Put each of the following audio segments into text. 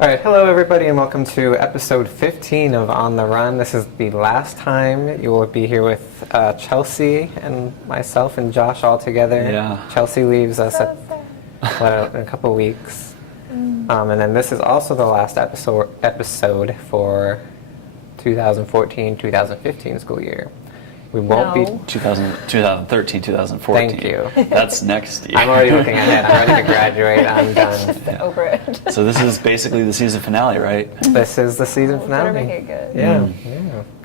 All right, hello everybody, and welcome to episode 15 of On the Run. This is the last time you will be here with Chelsea and myself and Josh all together. Yeah. Chelsea leaves us in a couple weeks, and then this is also the last episode for 2014-2015 school year. We won't be 2013, 2014. Thank you. That's next year. I'm already looking ahead. I'm ready to graduate. I'm done. Over it. So this is basically the season finale, right? This is the season finale. Better make it good.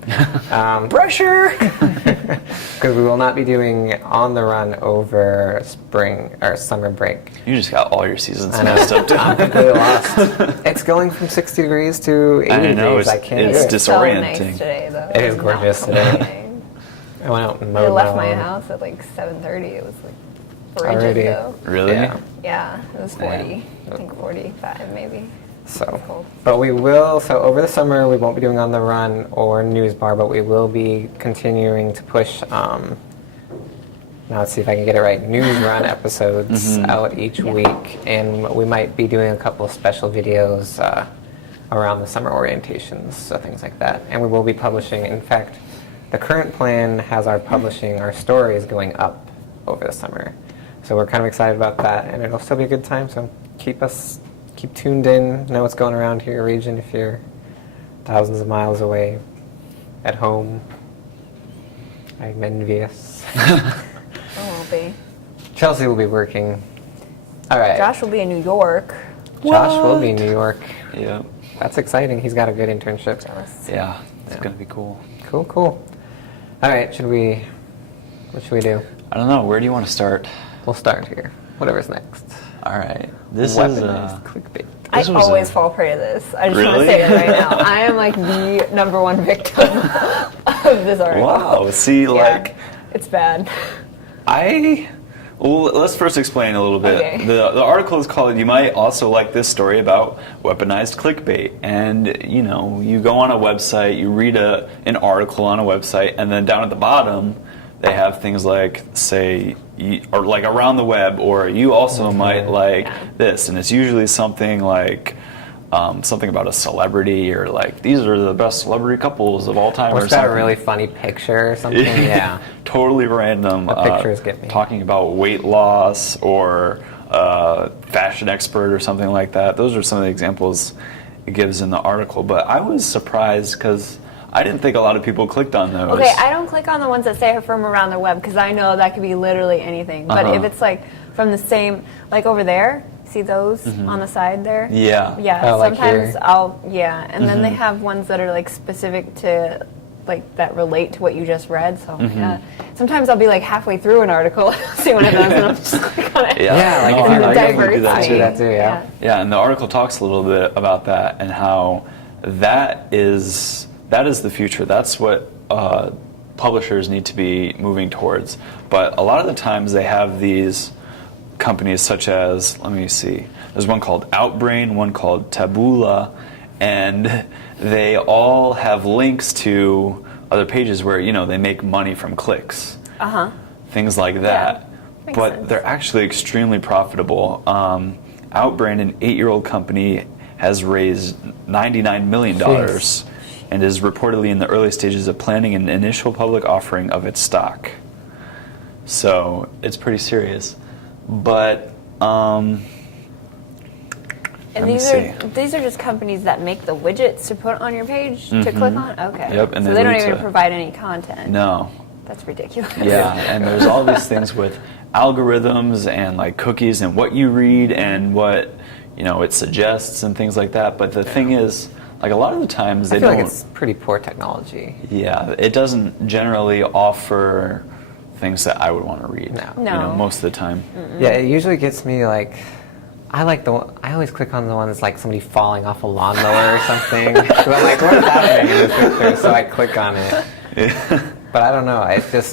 Yeah. Pressure! Because we will not be doing On the Run over spring or summer break. You just got all your seasons I know. messed up. I'm completely lost. It's going from 60 degrees to 80 I know, degrees. I can't it's do it. disorienting. So nice today, though. It is was gorgeous not today. snowing. I went out and I mowed left my my lawn. house at like 7:30. It was like frigid Already? though. Really? Yeah. Yeah, it was 40. Yeah. I think 45 maybe. So, Cold. but we will. So over the summer, we won't be doing On the Run or News Bar, but we will be continuing to push. Now let's see if I can get it right. News Run episodes out each week, and we might be doing a couple of special videos around the summer orientations, so things like that. And we will be publishing. In fact, the current plan has our stories going up over the summer. So we're kind of excited about that, and it'll still be a good time. So keep tuned in, know what's going around here, region, if you're thousands of miles away, at home. I'm envious. I won't be. Chelsea will be working. All right. Josh will be in New York. Josh will be in New York. Yeah. That's exciting. He's got a good internship. Jealous. Yeah. It's Yeah. going to be cool. Cool. All right, what should we do? I don't know. Where do you want to start? We'll start here. Whatever's next. All right. This Weaponized clickbait. I This was always fall prey to this. I just want Really? to say it right now. I am like the number one victim of this article. Wow. See, Yeah, like, it's bad. Well, let's first explain a little bit. Okay. The article is called "You Might Also Like This Story About Weaponized Clickbait." And, you go on a website, you read an article on a website, and then down at the bottom, they have things like, say, or like around the web, or you also might like this. And it's usually something like something about a celebrity, or like, these are the best celebrity couples of all time, Or or it's got a something. really funny picture or something. Yeah. Totally random. The pictures get me. Talking about weight loss or fashion expert or something like that. Those are some of the examples it gives in the article. But I was surprised because I didn't think a lot of people clicked on those. Okay, I don't click on the ones that say from around the web because I know that could be literally anything. But if it's like from the same, like over there, see those on the side there? Yeah. Yeah, Oh, like sometimes here? and then they have ones that are like specific to, like, that relate to what you just read. So yeah, sometimes I'll be like halfway through an article, see what it does, and I'll just click on it. Yeah, like No, if you're I definitely do that I too. do that too, yeah. Yeah, and the article talks a little bit about that and how that is the future. That's what publishers need to be moving towards. But a lot of the times they have these companies such as, let me see, there's one called Outbrain, one called Taboola, and they all have links to other pages where, they make money from clicks. Things like that. makes But sense. they're actually extremely profitable. Outbrain, an 8-year-old company, has raised $99 million Jeez. and is reportedly in the early stages of planning an initial public offering of its stock. So it's pretty serious. But And let me these are just companies that make the widgets to put on your page to click on? Okay. Yep, and so they they don't lead even to- provide any content. no. That's ridiculous. Yeah, and there's all these things with algorithms and like cookies and what you read and what it suggests and things like that. But the thing is, like, a lot of the times they I feel don't. like it's pretty poor technology. Yeah, it doesn't generally offer things that I would want to read. No. Most of the time. Yeah, it usually gets me like, I always click on the ones like somebody falling off a lawnmower or something. So I'm like, what is happening in this picture? So I click on it. But I don't know.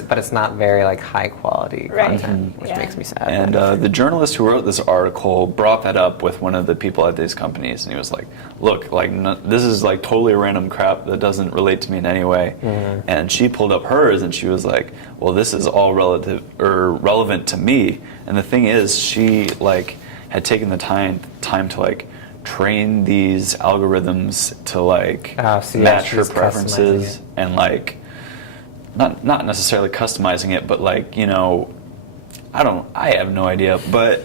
But it's not very like high quality Right. content, which Yeah. makes me sad. And the journalist who wrote this article brought that up with one of the people at these companies, and he was like, "Look, like this is like totally random crap that doesn't relate to me in any way." And she pulled up hers, and she was like, "Well, this is all relevant to me." And the thing is, she like had taken the time to like train these algorithms to like Oh, so you match actually your just preferences customizing it. and like not necessarily customizing it, but like, you know, I have no idea, but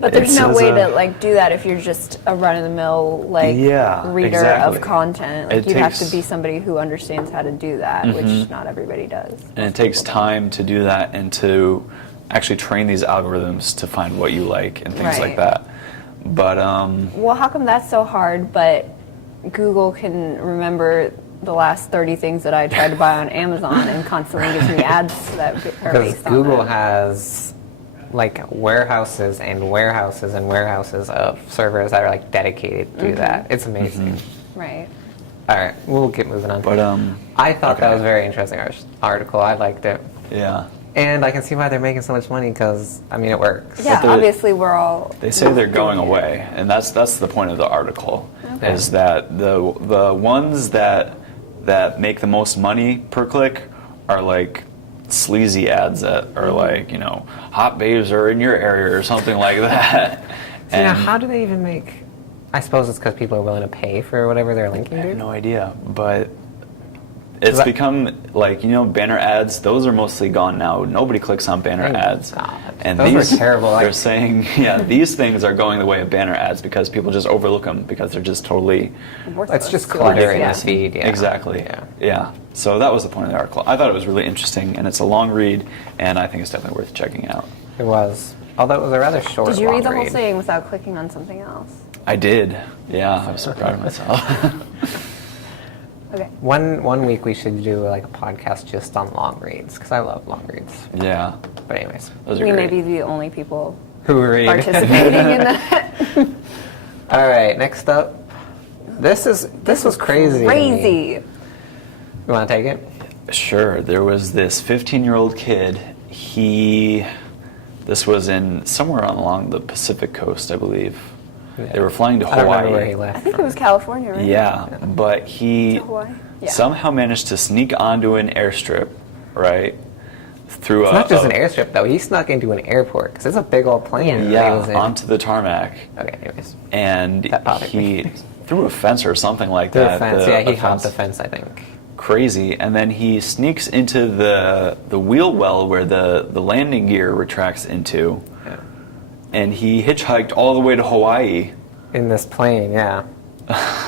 there's it no says, way to like do that if you're just a run-of-the-mill like Yeah, reader exactly. of content. Like It you have to takes- be somebody who understands how to do that, which not everybody does. and it Most takes people don't. time to do that and to actually train these algorithms to find what you like and things like Right. that. But Well, how come that's so hard, but Google can remember the last 30 things that I tried to buy on Amazon and constantly gives me ads that are Because based on Google that. has like warehouses and warehouses and warehouses of servers that are like dedicated to that. It's amazing. Right. All right, we'll get moving on. but I thought that okay. was a very interesting article. I liked it. yeah. And I can see why they're making so much money because, I mean, it works. Yeah, they're- obviously we're all. They say they're going doing it. away, and that's the point of the article. Okay. Is that the ones that make the most money per click are like sleazy ads that are like, you know, hot babes are in your area or something like that. So now, how do they even make? I suppose it's because people are willing to pay for whatever they're linking I to. have no idea, but it's That- become like, you know, banner ads. Those are mostly gone now. Nobody clicks on banner Thank ads. God. And Those were these, terrible. They're Like- saying, yeah, these things are going the way of banner ads because people just overlook them because they're just totally It's just Worthless. clutter in Yeah. the feed. Yeah. exactly. Yeah. Yeah. So that was the point of the article. I thought it was really interesting, and it's a long read, and I think it's definitely worth checking out. It was. Although it was a rather short. Did you read the long whole thing without clicking on something else? I did. Yeah, I was so proud of myself. Okay. One week we should do like a podcast just on long reads because I love long reads. Yeah, But anyways, those are We may great. be the only people who read? participating in that. All right, next up. This was crazy. to me. Crazy. You want to take it? Sure. There was this 15-year-old kid. This was in somewhere along the Pacific coast, I believe. They were flying to I don't Hawaii. remember where he left. I think it from. was California, right? Yeah, but he To Hawaii? Yeah. somehow managed to sneak onto an airstrip, right? Through It's not just an airstrip though. He snuck into an airport because it's a big old plane. that he was Yeah, in. onto the tarmac, Okay, anyways. and That bothered he me. through a fence or something like Through that. the fence. the- Yeah, a he hopped the fence, I think. Crazy, and then he sneaks into the wheel well where the landing gear retracts into, Yeah. and he hitchhiked all the way to Hawaii. In this plane, yeah.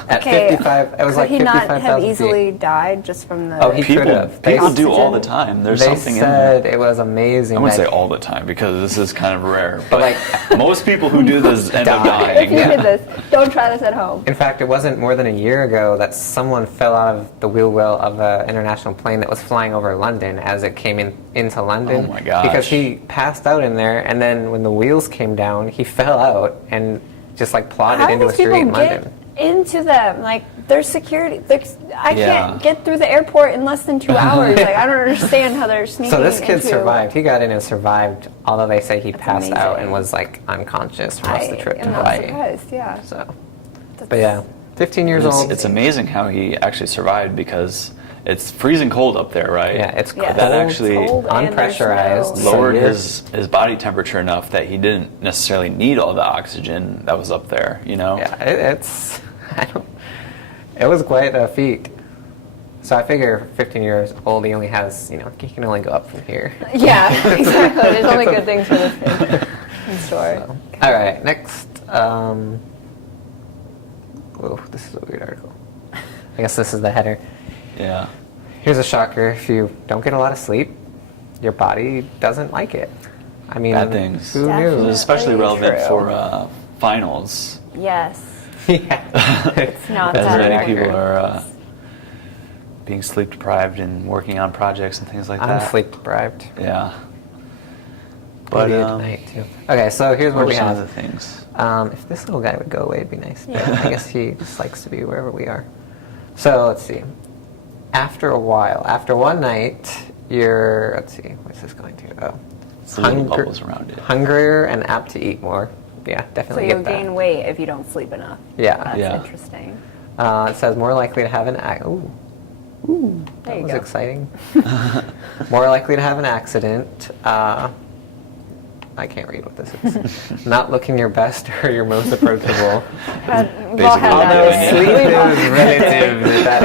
At Okay. 55, it was Could like he not 55,000 have feet. easily died just from the? Oh, he could have. People They- do all the Oxygen. time. There's They something in there. said it was amazing. I wouldn't that- say all the time because this is kind of rare, but like- most people who do this end up Die. If dying. you Yeah. did this, don't try this at home. In fact, it wasn't more than a year ago that someone fell out of the wheel well of an international plane that was flying over London as it came into London. Oh my gosh. Because he passed out in there, and then when the wheels came down, he fell out and just like plodded How do into a these street people in get London. into them? Like, there's security. I Yeah. can't get through the airport in less than 2 hours. Like, I don't understand how they're sneaking. So this kid into- survived. He got in and survived, although they say he passed out amazing. and was like unconscious for most of the trip to am not Hawaii. surprised. Yeah. So, That's- but yeah, 15 years old. It's amazing how he actually survived because it's freezing cold up there, right? Yeah, it's Yeah, cold. That actually cold and there's unpressurized. snow. lowered you're- his body temperature enough that he didn't necessarily need all the oxygen that was up there, you know? Yeah, it's. It was quite a feat. So I figure 15 years old, he only has, he can only go up from here. Yeah, exactly. There's only good things for this kid in store. All right, next. Whoa, this is a weird article. I guess this is the header. Yeah. Here's a shocker: if you don't get a lot of sleep, your body doesn't like it. I mean, Bad things. Who Definitely. knew? This is especially relevant true. for finals. Yes. Yeah. It's not As that many accurate. people are being sleep deprived and working on projects and things like that. I'm sleep deprived. Yeah. But But tonight too. Okay, so here's what what we are some have. of the things? If this little guy would go away, it'd be nice. But I guess he just likes to be wherever we are. So let's see. After a while, after one night, you're, let's see, where's this going to? Oh. It's the little bubbles around it. Hungrier and apt to eat more. Yeah, So definitely you'll get that. gain weight if you don't sleep enough. Yeah. That's Yeah. interesting. It says more likely to have an ooh, There that you was go. exciting. More likely to have an accident. I can't read what this is. Not looking your best or your most approachable. We've all had Although that. Sleep We've all- is relative to that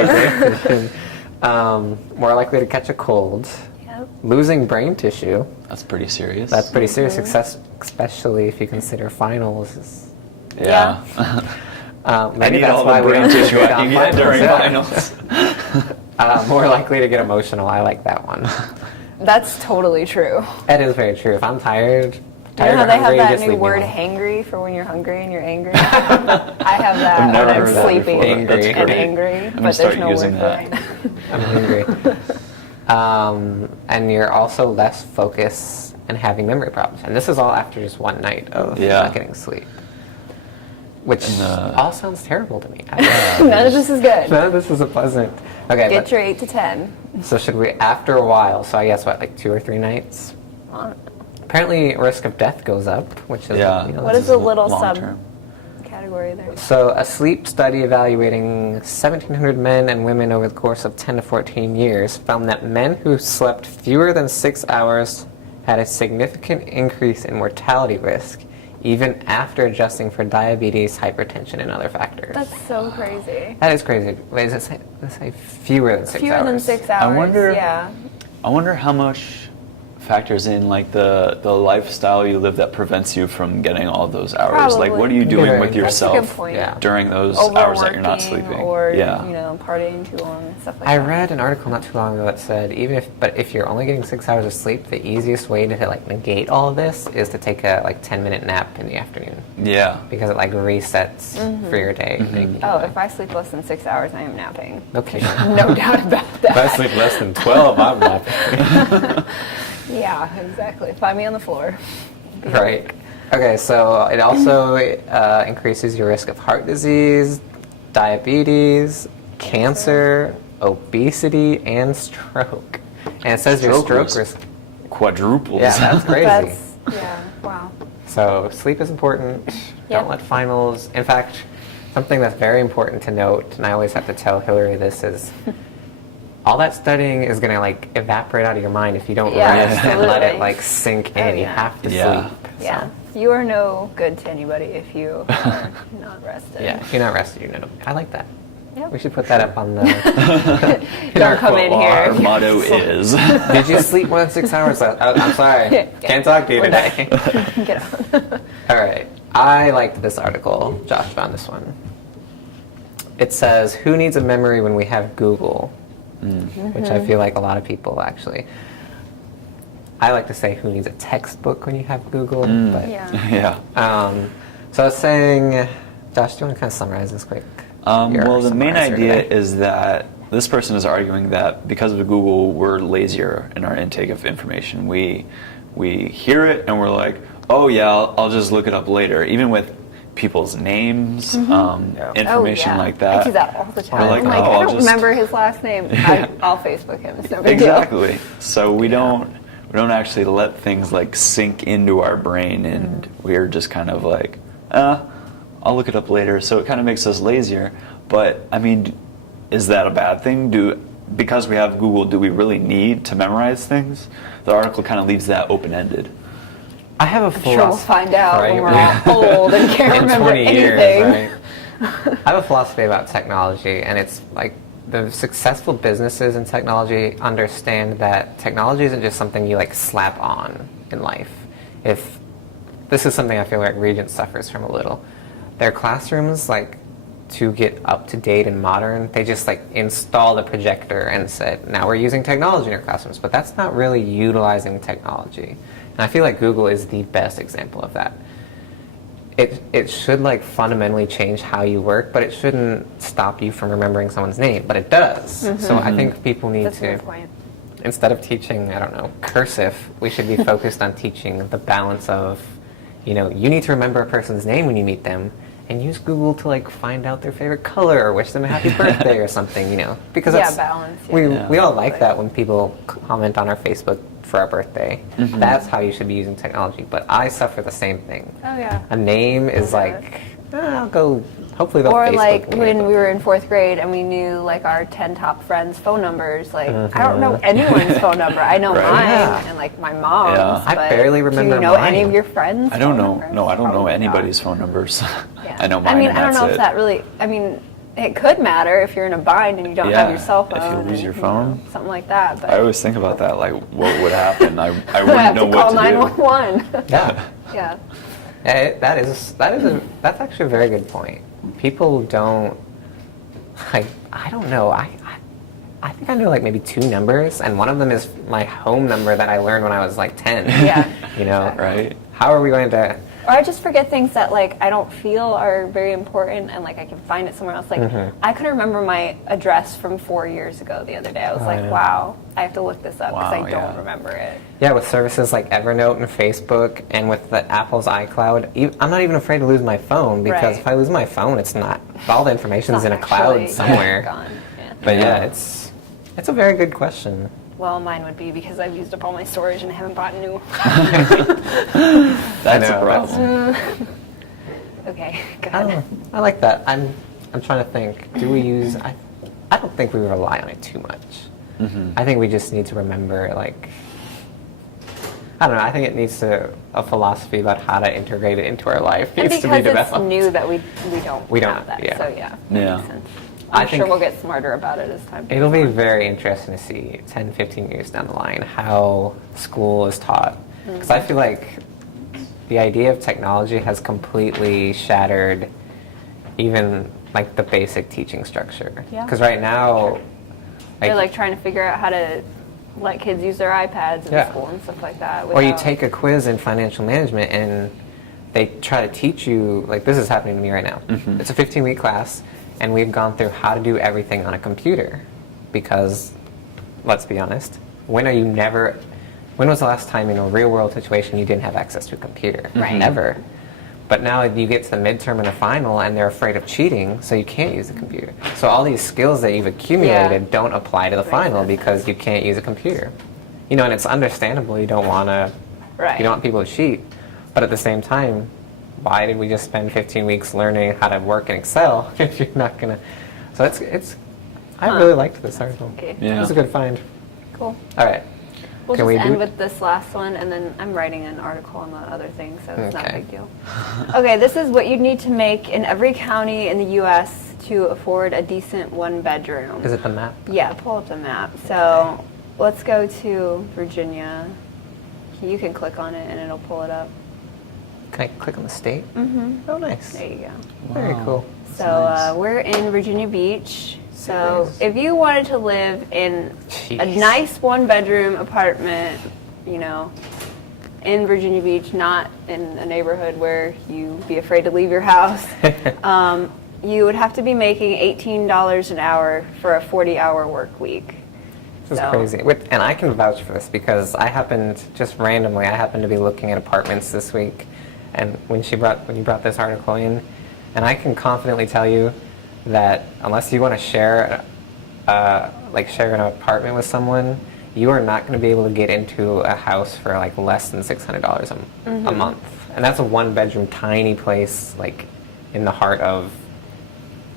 equation. More likely to catch a cold. Yep. Losing brain tissue. That's pretty serious. That's pretty serious, especially if you consider finals. Is, yeah. maybe I need that's all why the we brain don't tissue do it I on can get during finals. finals. More likely to get emotional. I like that one. That's totally true. That is very true. If I'm tired, You know tired how or they have hungry, that just new leave me word alone. hangry for when you're hungry and you're angry? I have that I've never when I'm heard that sleepy before. Angry. That's And and great. angry, I'm gonna but start there's no using word that. for it. I'm hungry. And you're also less focused and having memory problems. And this is all after just one night of Yeah. not getting sleep. Which And, all sounds terrible to me. None of this is good. None of this is a pleasant. Okay, Get but, your 8 to 10. so should we, after a while, so I guess what, like 2 or 3 nights? Apparently risk of death goes up, which is, Yeah. you know, What this is the little long term. subcategory there? So, a sleep study evaluating 1,700 men and women over the course of 10 to 14 years found that men who slept fewer than 6 hours had a significant increase in mortality risk, even after adjusting for diabetes, hypertension, and other factors. That's so crazy. That is crazy. Wait, does it say fewer than 6 hours? Fewer than 6 hours. wonder- Yeah. I wonder how much factors in like the lifestyle you live that prevents you from getting all those hours. Like, what are you doing Very with good. That's a yourself good point. Yeah. during those hours that you're not Overworking sleeping? or yeah. you know, partying too long and stuff like I that. read an article not too long ago that said if you're only getting 6 hours of sleep, the easiest way to like negate all of this is to take a like 10-minute nap in the afternoon Yeah. because it like resets for your day. Oh, if I sleep less than 6 hours, I am napping. Okay. No doubt about If I that. sleep less than 12, I'm napping. Yeah, exactly. Find me on the floor. Right. Okay, so it also increases your risk of heart disease, diabetes, cancer, obesity, and stroke. And it says your stroke risk. Quadruples. Yeah, that's crazy. That's, yeah, wow. So sleep is important. Yep. Don't let finals. In fact, something that's very important to note, and I always have to tell Hillary this, is all that studying is going to like evaporate out of your mind if you don't Yeah, rest and let it absolutely. like sink in. Oh, You yeah. have to Yeah. sleep. Yeah. So, You are no good to anybody if you are not rested. yeah. If you're not rested, you're not. I like that. Yep. We should put that up on the. Don't come in Our here. motto is Did you sleep more than 6 hours? I'm sorry. Yeah. Can't talk to you We're done. today. Get out. All right. I liked this article. Josh found this one. It says, "Who needs a memory when we have Google?" Which I feel like a lot of people actually. I like to say, "Who needs a textbook when you have Google?" But Yeah. yeah. so I was saying, Josh, do you want to kind of summarize this quick? Your Well, the main summarizer idea today. is that this person is arguing that because of Google, we're lazier in our intake of information. We hear it and we're like, oh yeah, I'll just look it up later. Even with people's names, information Oh, yeah. like that. I do that all the time. We're like, I'm like, oh, I I'll don't just- remember his last name. I'll Facebook him. It's no big deal. Exactly. So we don't actually let things like sink into our brain, and we're just kind of like, I'll look it up later. So it kind of makes us lazier. But I mean, is that a bad thing? Because we have Google, do we really need to memorize things? The article kind of leaves that open-ended. I have a I'm sure we'll philosophy. find out when we're right? all old and can't In remember 20 anything. years, right? I have a philosophy about technology, and it's like the successful businesses in technology understand that technology isn't just something you like slap on in life. If this is something I feel like Regent suffers from a little, their classrooms, like to get up to date and modern, they just like installed a projector and said, now we're using technology in our classrooms, but that's not really utilizing technology. And I feel like Google is the best example of that. It should like fundamentally change how you work, but it shouldn't stop you from remembering someone's name, but it does. So I think people need That's a to, good point. instead of teaching, I don't know, cursive, we should be focused on teaching the balance of, you need to remember a person's name when you meet them, and use Google to like find out their favorite color or wish them a happy birthday or something, because Yeah, that's, balance, yeah. we all like Absolutely. that when people comment on our Facebook for our birthday. That's how you should be using technology, but I suffer the same thing. Oh, yeah. A name is Yeah. like I'll go. Hopefully they'll Or Facebook like me, when but- we were in 4th grade and we knew like our 10 top friends' phone numbers. Like I don't know anyone's phone number. I know Right. mine Yeah. and like my mom's. Yeah. I but barely remember Do you know any mine. of your friends? I don't phone know. numbers? No, I don't know Probably anybody's not. phone numbers. Yeah. I know mine. I mean, and I don't that's know if it. that really. I mean, it could matter if you're in a bind and you don't have Yeah, your cell if phone. you lose and, your know, phone. something like that. But I always think about that. Like, what would happen? I I wouldn't have know to call what to do. 911. Yeah. Yeah. That's actually a very good point. People don't. I don't know. I think I know like maybe 2 numbers, and one of them is my home number that I learned when I was like 10. Yeah. You know. Exactly. Right? How are we going to? Or I just forget things that like I don't feel are very important, and like I can find it somewhere else. Like I couldn't remember my address from 4 years ago the other day. I was I like, know. wow, I have to look this up because Wow, I don't yeah. remember it. Yeah, with services like Evernote and Facebook, and with the Apple's iCloud, I'm not even afraid to lose my phone because Right. if I lose my phone, it's not all the information's in a Not cloud actually somewhere. Gone. Yeah. But yeah, Yeah. it's a very good question. Well, mine would be because I've used up all my storage and haven't bought new. That's know, a problem. Okay, go I don't ahead. know. I like that. I'm trying to think. Do we use? I don't think we rely on it too much. I think we just need to remember, like, I don't know. I think it needs to a philosophy about how to integrate it into our life And needs to be because it's developed. new that we don't We don't, have that. yeah. So yeah, Yeah. makes sense. I I'm sure think- we'll get smarter about it as time goes It'll be on. very interesting to see 10, 15 years down the line how school is taught. Because I feel like the idea of technology has completely shattered even like the basic teaching structure. Yeah. Because right now, They're like trying to figure out how to let kids use their iPads in Yeah. school and stuff like that. or you without- take a quiz in financial management and they try to teach you, like this is happening to me right now. It's a 15-week class and we've gone through how to do everything on a computer because, let's be honest, when was the last time in a real world situation you didn't have access to a computer? Right. Never. But now you get to the midterm and the final and they're afraid of cheating, so you can't use a computer. So all these skills that you've accumulated Yeah. don't apply to the final sense. because you can't use a computer. You know, and it's understandable you don't want to, Right. you don't want people to cheat. But at the same time, why did we just spend 15 weeks learning how to work in Excel if you're not going to? So I really liked this article. Okay. It Yeah. was a good find. Cool. All right. We'll Can just we end do- with this last one, and then I'm writing an article on the other thing, so it's not a Okay. big deal. Okay, this is what you'd need to make in every county in the U.S. to afford a decent one-bedroom. Is it the map? Yeah, pull up the map. So let's go to Virginia. You can click on it, and it'll pull it up. Can I click on the state? Mm-hmm. Oh, nice. There you go. Very Wow. cool. So Nice. we're in Virginia Beach. So Nice. if you wanted to live in a Jeez. nice one-bedroom apartment, you know, in Virginia Beach, not in a neighborhood where you be afraid to leave your house, you would have to be making $18 an hour for a 40-hour work week. This is So- crazy. And I can vouch for this because I happened to be looking at apartments this week, and when you brought this article in, and I can confidently tell you that unless you want to share an apartment with someone, you are not going to be able to get into a house for like less than $600 a month, and that's a one-bedroom tiny place like in the heart of.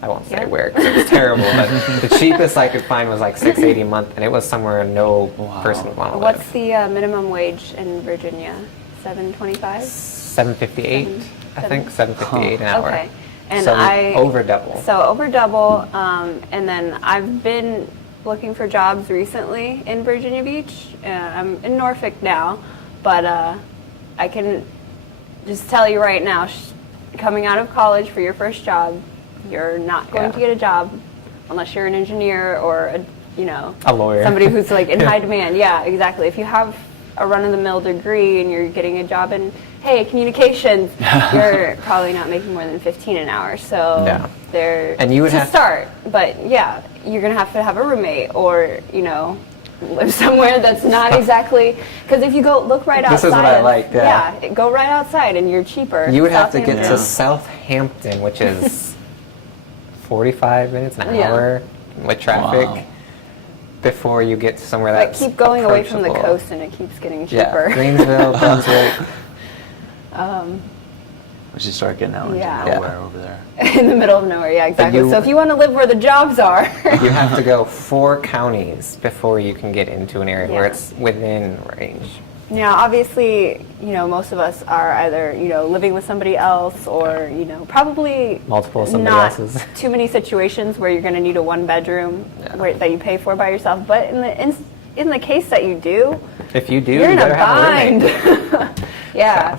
I won't say Yeah. where 'cause it's terrible, but the cheapest I could find was like $680 a month, and it was somewhere no Wow. person would want to What's live. the minimum wage in Virginia? $7.25? $7.58, I think, $7.58 an hour. Okay. And so I over double. So over double, and then I've been looking for jobs recently in Virginia Beach. I'm in Norfolk now, but I can just tell you right now, coming out of college for your first job, you're not going Yeah. to get a job unless you're an engineer or A lawyer. somebody who's like in high demand. Yeah, exactly. If you have a run-of-the-mill degree and you're getting a job in communications, you're probably not making more than 15 an hour. So Yeah. there And you would to have- start, but yeah, you're gonna have to have a roommate or live somewhere that's not exactly, because if you go look right outside, This is what I liked, yeah. go right outside and you're cheaper. You would have to get to Southampton. Southampton, which is 45 minutes, an Yeah. hour with traffic, Wow. before you get to somewhere Like that's keep going away from the approachable. coast and it keeps getting Yeah, cheaper. Greensville, Brunswick. Once you start getting out into Yeah. nowhere over there. In the middle of nowhere, yeah, exactly. you- So if you want to live where the jobs are, You have to go 4 counties before you can get into an area where Yeah. it's within range. now obviously, most of us are either, living with somebody else or, probably Multiple somebody not else's. too many situations where you're going to need a 1-bedroom Yeah. that you pay for by yourself. But in the case that you do, If you do, you're you in better a have a bind. roommate. Yeah,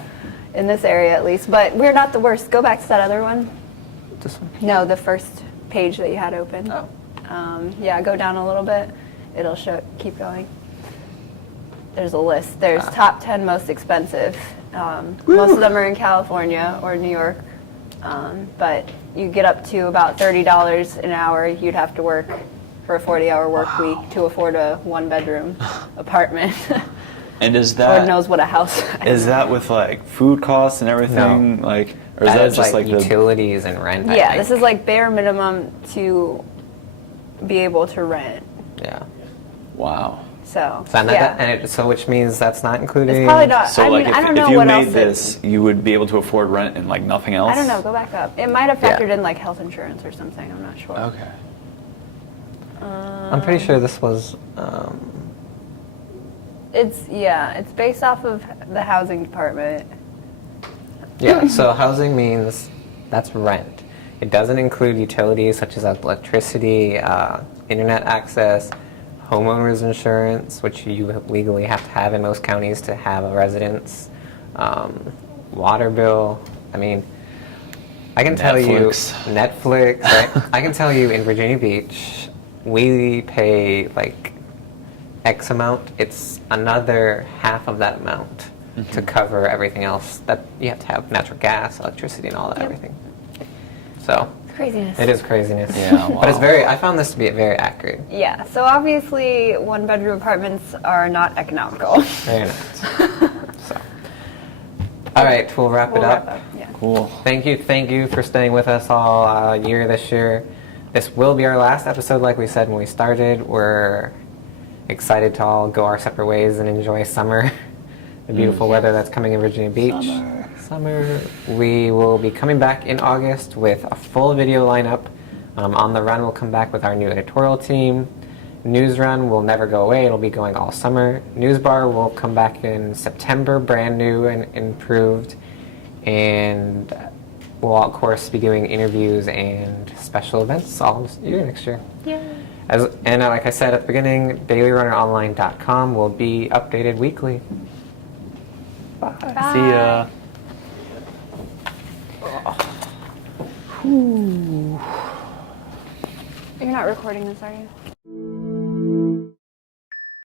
in this area at least. But we're not the worst. Go back to that other one. This one. No, the first page that you had open. Oh. Yeah, go down a little bit. It'll show. Keep going. There's a list. There's top 10 most expensive. Most of them are in California or New York. But you get up to about $30 an hour. You'd have to work for a 40-hour work week to afford a 1-bedroom apartment. And is Lord that knows what a house is that with like food costs and everything? No. Like, or is That that is just like the utilities and rent. I Yeah, think. this is like bare minimum to be able to rent. Yeah. wow? So, So, yeah. so which means that's not including. It's probably not. So I like mean, I don't if know you what made else. this, you would be able to afford rent and like nothing else. I don't know. Go back up. It might have Yeah. factored in like health insurance or something. I'm not sure. Okay. I'm pretty sure this was. It's based off of the housing department. Yeah, so housing means that's rent. It doesn't include utilities such as electricity, internet access, homeowners insurance, which you legally have to have in most counties to have a residence, water bill. I mean, I can tell you Netflix. Right? I can tell you in Virginia Beach, we pay like X amount. It's another half of that amount to cover everything else that you have to have: natural gas, electricity, and all that, Yep. everything. So Craziness. it is craziness. Yeah, But it's wow. very. I found this to be very accurate. Yeah. So obviously, 1-bedroom apartments are not economical. Very nice. So, all right, we'll wrap We'll it wrap up. up. Yeah. Cool. Thank you for staying with us all year this year. This will be our last episode, like we said when we started. We're excited to all go our separate ways and enjoy summer, the beautiful weather that's coming in Virginia Beach. Summer. We will be coming back in August with a full video lineup. On the Run, we'll come back with our new editorial team. News Run will never go away. It'll be going all summer. News Bar will come back in September, brand new and improved. And we'll, of course, be doing interviews and special events all year next year. Yeah. Like I said at the beginning, dailyrunneronline.com will be updated weekly. Bye. See ya. You're not recording this, are you?